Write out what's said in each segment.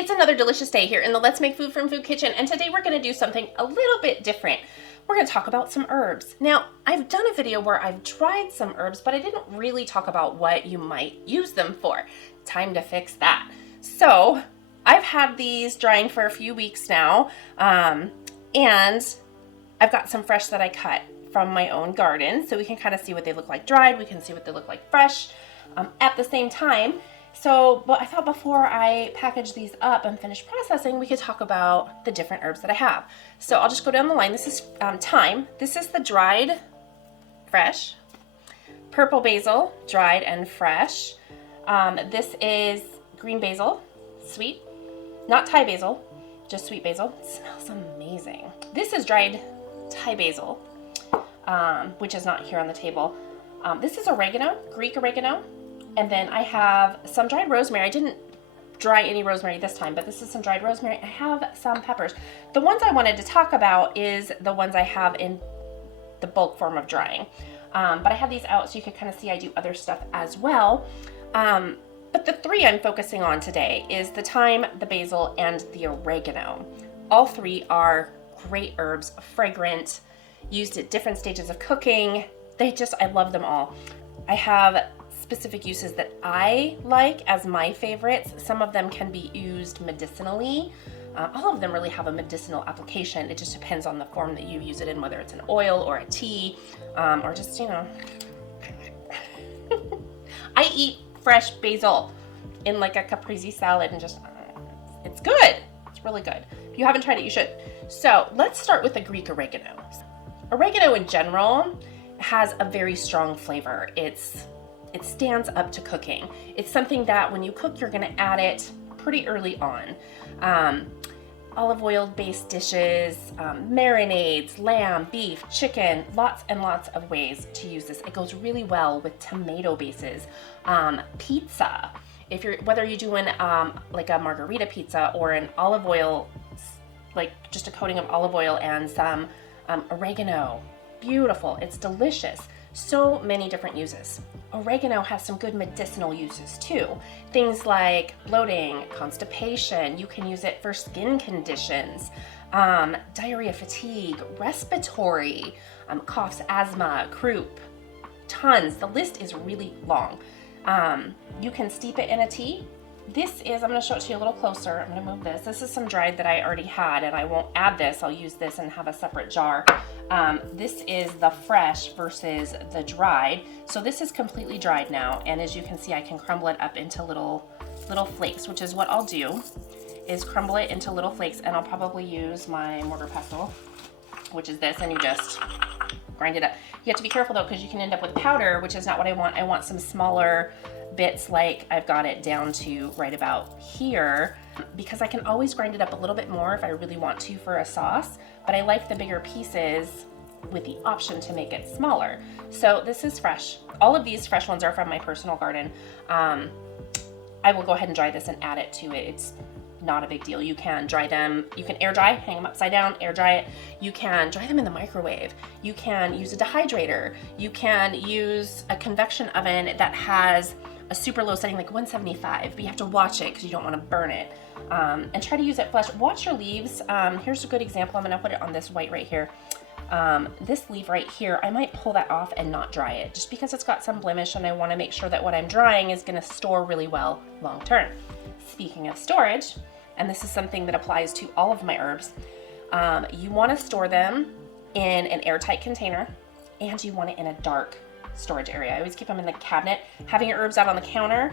It's another delicious day here in the Let's Make Food from Food Kitchen, and today we're going to do something a little bit different. We're going to talk about some herbs. Now, I've done a video where I've tried some herbs, but I didn't really talk about what you might use them for. Time to fix that. So, I've had these drying for a few weeks now, and I've got some fresh that I cut from my own garden, so we can kind of see what they look like dried, we can see what they look like fresh at the same time. So, but I thought before I package these up and finish processing, we could talk about the different herbs that I have. So I'll just go down the line. This is thyme. This is the dried, fresh. Purple basil, dried and fresh. This is green basil, sweet. Not Thai basil, just sweet basil. It smells amazing. This is dried Thai basil, which is not here on the table. This is oregano, Greek oregano. And then I have some dried rosemary. I didn't dry any rosemary this time, but this is some dried rosemary. I have some peppers. The ones I wanted to talk about is the ones I have in the bulk form of drying. But I have these out so you can kind of see I do other stuff as well. But the three I'm focusing on today is the thyme, the basil, and the oregano. All three are great herbs, fragrant, used at different stages of cooking. I love them all. I have specific uses that I like as my favorites. Some of them can be used medicinally. All of them really have a medicinal application. It just depends on the form that you use it in, whether it's an oil or a tea, or just, I eat fresh basil in like a caprese salad and just, it's good. It's really good. If you haven't tried it, you should. So let's start with the Greek oregano. Oregano in general has a very strong flavor. It stands up to cooking. It's something that when you cook, you're gonna add it pretty early on. Olive oil based dishes, marinades, lamb, beef, chicken, lots and lots of ways to use this. It goes really well with tomato bases, pizza. Whether you're doing like a margarita pizza or an olive oil, like just a coating of olive oil and some oregano, beautiful, it's delicious. So many different uses. Oregano has some good medicinal uses too. Things like bloating, constipation. You can use it for skin conditions, diarrhea, fatigue, respiratory, coughs, asthma, croup, tons. The list is really long. You can steep it in a tea. This is, I'm going to show it to you a little closer. I'm going to move this. This is some dried that I already had, and I won't add this. I'll use this and have a separate jar. This is the fresh versus the dried. So this is completely dried now, and as you can see, I can crumble it up into little flakes, which is what I'll do, is crumble it into little flakes, and I'll probably use my mortar pestle, which is this, and you just grind it up. You have to be careful though, because you can end up with powder, which is not what I want. I want some smaller bits, like I've got it down to right about here, because I can always grind it up a little bit more if I really want to for a sauce, but I like the bigger pieces with the option to make it smaller. So this is fresh. All of these fresh ones are from my personal garden. I will go ahead and dry this and add it to it. It's not a big deal. You can dry them, you can air dry, hang them upside down, air dry it. You can dry them in the microwave. You can use a dehydrator. You can use a convection oven that has a super low setting, like 175, but you have to watch it because you don't want to burn it. And try to use it fresh. Watch your leaves. Here's a good example. I'm going to put it on this white right here. This leaf right here, I might pull that off and not dry it just because it's got some blemish, and I want to make sure that what I'm drying is going to store really well long term. Speaking of storage, and this is something that applies to all of my herbs, you want to store them in an airtight container, and you want it in a dark storage area. I always keep them in the cabinet. Having your herbs out on the counter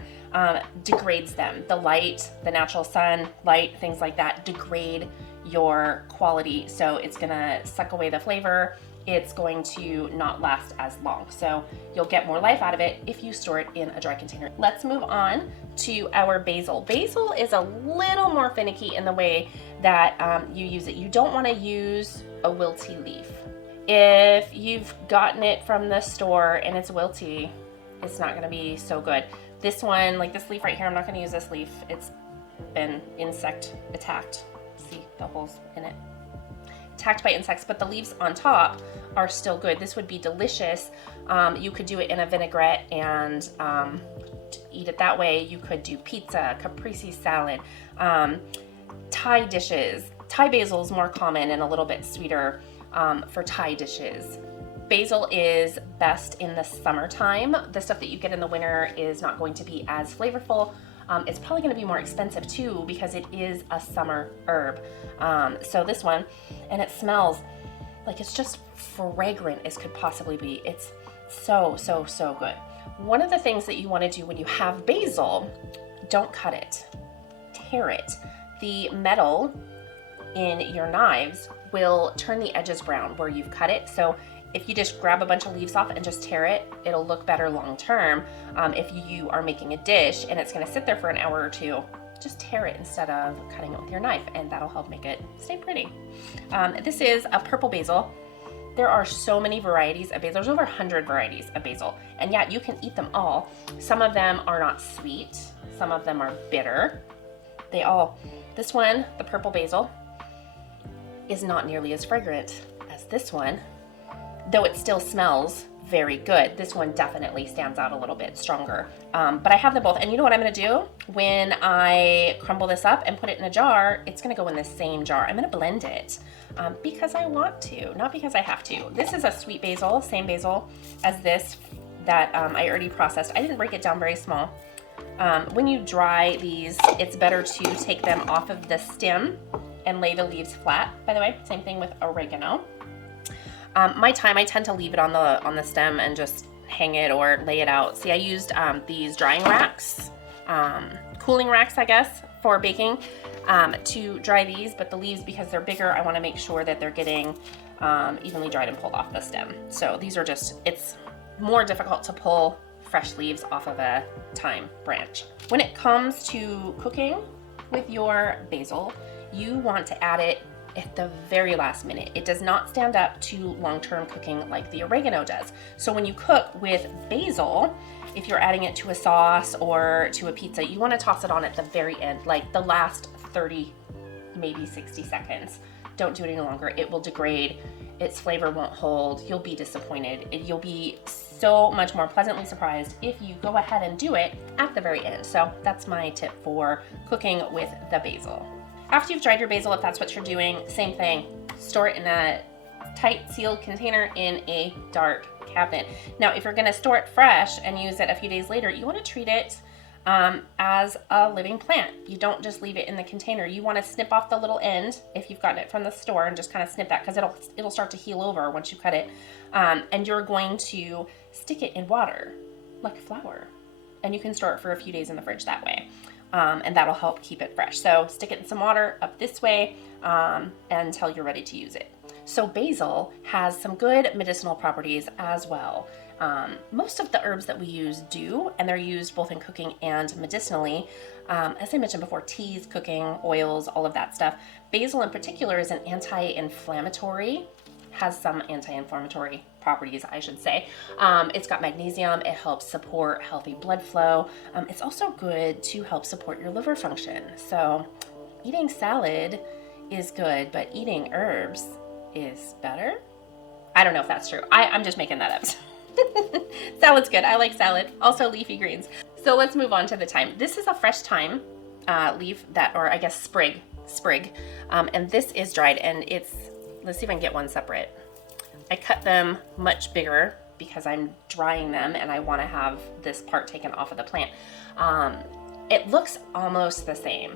degrades them. The light, the natural sun, light, things like that degrade your quality. So it's gonna suck away the flavor. It's going to not last as long. So you'll get more life out of it if you store it in a dry container. Let's move on to our basil. Basil is a little more finicky in the way that you use it. You don't want to use a wilty leaf. If you've gotten it from the store and it's wilty, it's not going to be so good. This one, like this leaf right here, I'm not going to use this leaf. It's been insect attacked. See the holes in it. Attacked by insects, but the leaves on top are still good. This would be delicious. You could do it in a vinaigrette and eat it that way. You could do pizza, caprese salad, Thai dishes. Thai basil is more common and a little bit sweeter for Thai dishes. Basil is best in the summertime. The stuff that you get in the winter is not going to be as flavorful. It's probably going to be more expensive too because it is a summer herb. So this one, and it smells like it's just fragrant as could possibly be. It's so, so, so good. One of the things that you want to do when you have basil, don't cut it, tear it. The metal in your knives will turn the edges brown where you've cut it. So if you just grab a bunch of leaves off and just tear it, it'll look better long term. If you are making a dish and it's going to sit there for an hour or two, just tear it instead of cutting it with your knife, and that'll help make it stay pretty. This is a purple basil. There are so many varieties of basil. There's over 100 varieties of basil, and yet you can eat them all. Some of them are not sweet. Some of them are bitter. This one, the purple basil, is not nearly as fragrant as this one, though it still smells very good. This one definitely stands out a little bit stronger. But I have them both. And you know what I'm gonna do? When I crumble this up and put it in a jar, it's gonna go in the same jar. I'm gonna blend it because I want to, not because I have to. This is a sweet basil, same basil as this that I already processed. I didn't break it down very small. When you dry these, it's better to take them off of the stem and lay the leaves flat. By the way, same thing with oregano. My thyme, I tend to leave it on the stem and just hang it or lay it out. See, I used these drying racks, cooling racks, I guess, for baking to dry these, but the leaves, because they're bigger, I want to make sure that they're getting evenly dried and pulled off the stem. So these are it's more difficult to pull fresh leaves off of a thyme branch. When it comes to cooking with your basil, you want to add it at the very last minute. It does not stand up to long-term cooking like the oregano does. So when you cook with basil, if you're adding it to a sauce or to a pizza, you want to toss it on at the very end, like the last 30, maybe 60 seconds. Don't do it any longer. It will degrade. Its flavor won't hold. You'll be disappointed. You'll be so much more pleasantly surprised if you go ahead and do it at the very end. So that's my tip for cooking with the basil. After you've dried your basil, if that's what you're doing, same thing. Store it in a tight sealed container in a dark cabinet. Now, if you're gonna store it fresh and use it a few days later, you wanna treat it as a living plant. You don't just leave it in the container. You wanna snip off the little end if you've gotten it from the store and just kind of snip that, because it'll start to heal over once you cut it. And you're going to stick it in water like flour. And you can store it for a few days in the fridge that way. And that'll help keep it fresh. So stick it in some water up this way until you're ready to use it. So basil has some good medicinal properties as well. Most of the herbs that we use do, and they're used both in cooking and medicinally. As I mentioned before, teas, cooking, oils, all of that stuff. Basil in particular is an anti-inflammatory, has some anti-inflammatory properties, I should say. It's got magnesium. It helps support healthy blood flow. It's also good to help support your liver function. So eating salad is good, but eating herbs is better. I don't know if that's true. I'm just making that up. Salad's good. I like salad. Also leafy greens. So let's move on to the thyme. This is a fresh thyme leaf or I guess sprig. And this is dried, and let's see if I can get one separate. I cut them much bigger because I'm drying them and I want to have this part taken off of the plant. It looks almost the same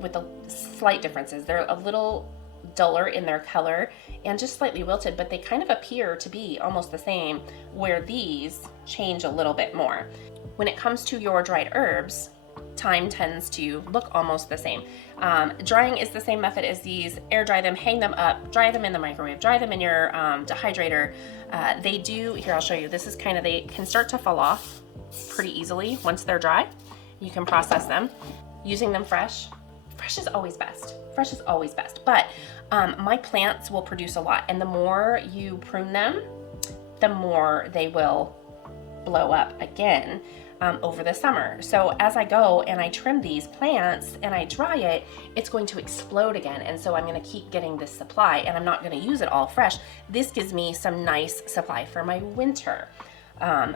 with the slight differences. They're a little duller in their color and just slightly wilted, but they kind of appear to be almost the same, where these change a little bit more. When it comes to your dried herbs, thyme tends to look almost the same. Drying is the same method as these. Air dry them, hang them up, dry them in the microwave, dry them in your dehydrator. Here I'll show you, this is they can start to fall off pretty easily once they're dry. You can process them. Using them fresh is always best. Fresh is always best, but my plants will produce a lot, and the more you prune them, the more they will blow up again. Over the summer. So as I go and I trim these plants and I dry it, it's going to explode again. And so I'm going to keep getting this supply, and I'm not going to use it all fresh. This gives me some nice supply for my winter.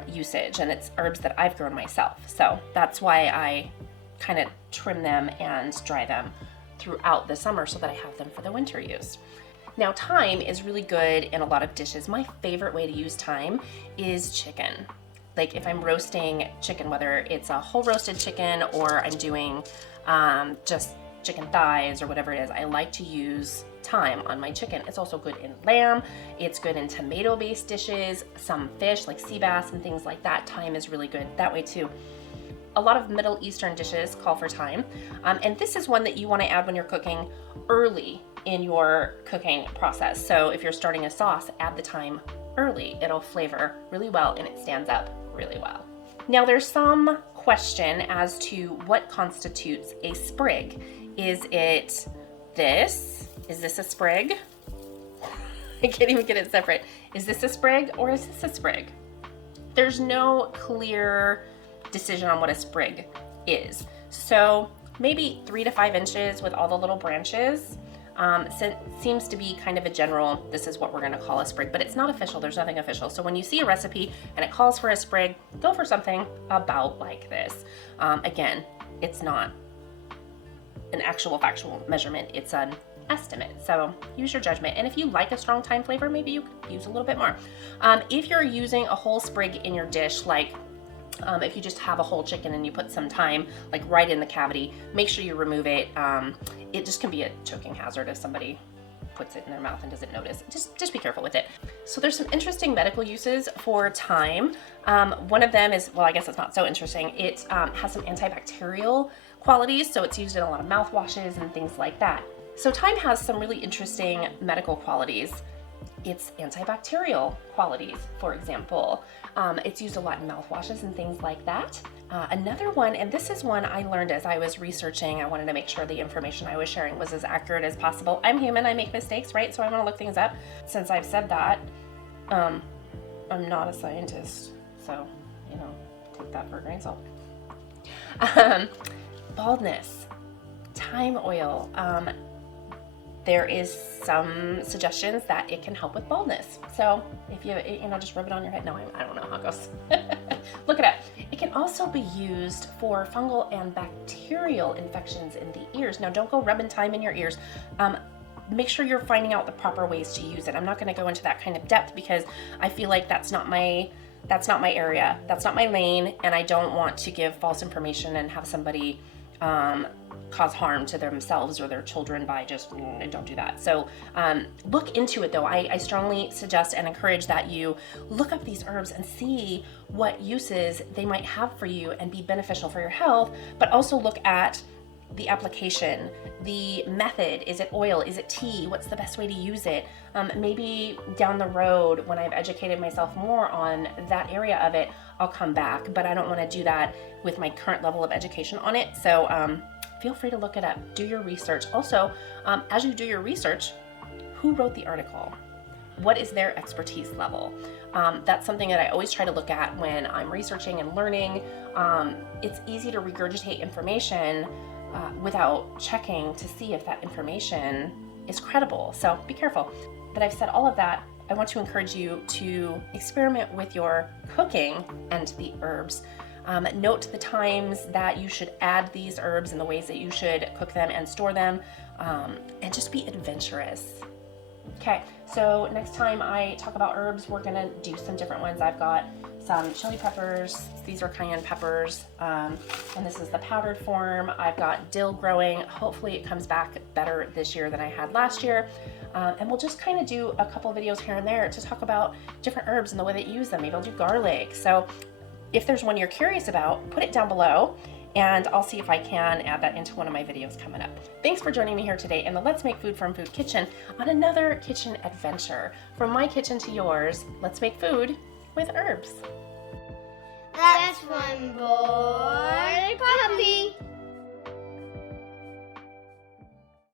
usage, and it's herbs that I've grown myself. So that's why I kind of trim them and dry them throughout the summer so that I have them for the winter use. Now, thyme is really good in a lot of dishes. My favorite way to use thyme is chicken. Like if I'm roasting chicken, whether it's a whole roasted chicken or I'm doing just chicken thighs or whatever it is, I like to use thyme on my chicken. It's also good in lamb. It's good in tomato-based dishes, some fish like sea bass and things like that. Thyme is really good that way too. A lot of Middle Eastern dishes call for thyme, and this is one that you want to add when you're cooking early in your cooking process. So if you're starting a sauce, add the thyme early. It'll flavor really well and it stands up really well. Now there's some question as to what constitutes a sprig. Is it this? Is this a sprig? I can't even get it separate. Is this a sprig or is this a sprig? There's no clear decision on what a sprig is. So maybe 3 to 5 inches with all the little branches seems to be kind of a general, this is what we're going to call a sprig, but it's not official. There's nothing official. So when you see a recipe and it calls for a sprig, go for something about like this. Again, it's not an actual factual measurement. It's an estimate. So use your judgment. And if you like a strong thyme flavor, maybe you could use a little bit more. If you're using a whole sprig in your dish, like if you just have a whole chicken and you put some thyme like right in the cavity, make sure you remove it. It just can be a choking hazard if somebody puts it in their mouth and doesn't notice. Just be careful with it. So there's some interesting medical uses for thyme. One of them is, well, I guess it's not so interesting. It has some antibacterial qualities, so it's used in a lot of mouthwashes and things like that. So thyme has some really interesting medical qualities. Its antibacterial qualities, for example. It's used a lot in mouthwashes and things like that. Another one, and this is one I learned as I was researching. I wanted to make sure the information I was sharing was as accurate as possible. I'm human, I make mistakes, right? So I want to look things up. Since I've said that, I'm not a scientist, so, you know, take that for a grain of salt. Baldness, thyme oil. There is some suggestions that it can help with baldness. So if you just rub it on your head. No, I don't know how it goes. Look it up. It can also be used for fungal and bacterial infections in the ears. Now don't go rubbing thyme in your ears. Make sure you're finding out the proper ways to use it. I'm not going to go into that kind of depth because I feel like that's not my area. That's not my lane, and I don't want to give false information and have somebody cause harm to themselves or their children by just don't do that. So look into it though. I strongly suggest and encourage that you look up these herbs and see what uses they might have for you and be beneficial for your health, but also look at the application, the method. Is it oil? Is it tea? What's the best way to use it? Maybe down the road when I've educated myself more on that area of it, I'll come back, but I don't want to do that with my current level of education on it. So feel free to look it up, do your research. Also, as you do your research, who wrote the article? What is their expertise level? That's something that I always try to look at when I'm researching and learning. It's easy to regurgitate information without checking to see if that information is credible. So be careful. But I've said all of that. I want to encourage you to experiment with your cooking and the herbs. Note the times that you should add these herbs and the ways that you should cook them and store them, and just be adventurous. Okay, so next time I talk about herbs, we're gonna do some different ones. I've got some chili peppers. These are cayenne peppers, and this is the powdered form. I've got dill growing. Hopefully it comes back better this year than I had last year. And we'll just kind of do a couple videos here and there to talk about different herbs and the way that you use them. Maybe I'll do garlic. So if there's one you're curious about, put it down below and I'll see if I can add that into one of my videos coming up. Thanks for joining me here today in the Let's Make Food from Food kitchen on another kitchen adventure. From my kitchen to yours, let's make food with herbs. That's one boy puppy.